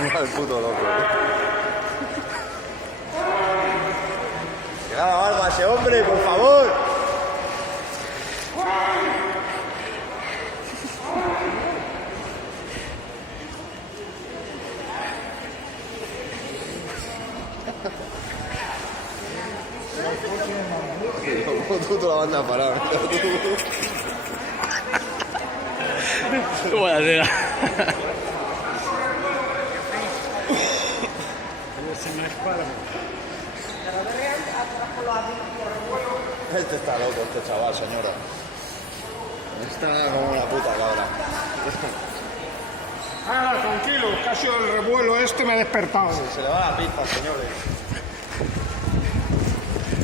Mira el puto loco. Que haga algo a ese hombre, por favor. Tú la banda parada. Buena tela. Este está loco, este chaval, señora. Está como una puta cabra. Ah, tranquilo, que ha sido el revuelo este, me ha despertado. Se le va la pista, señores.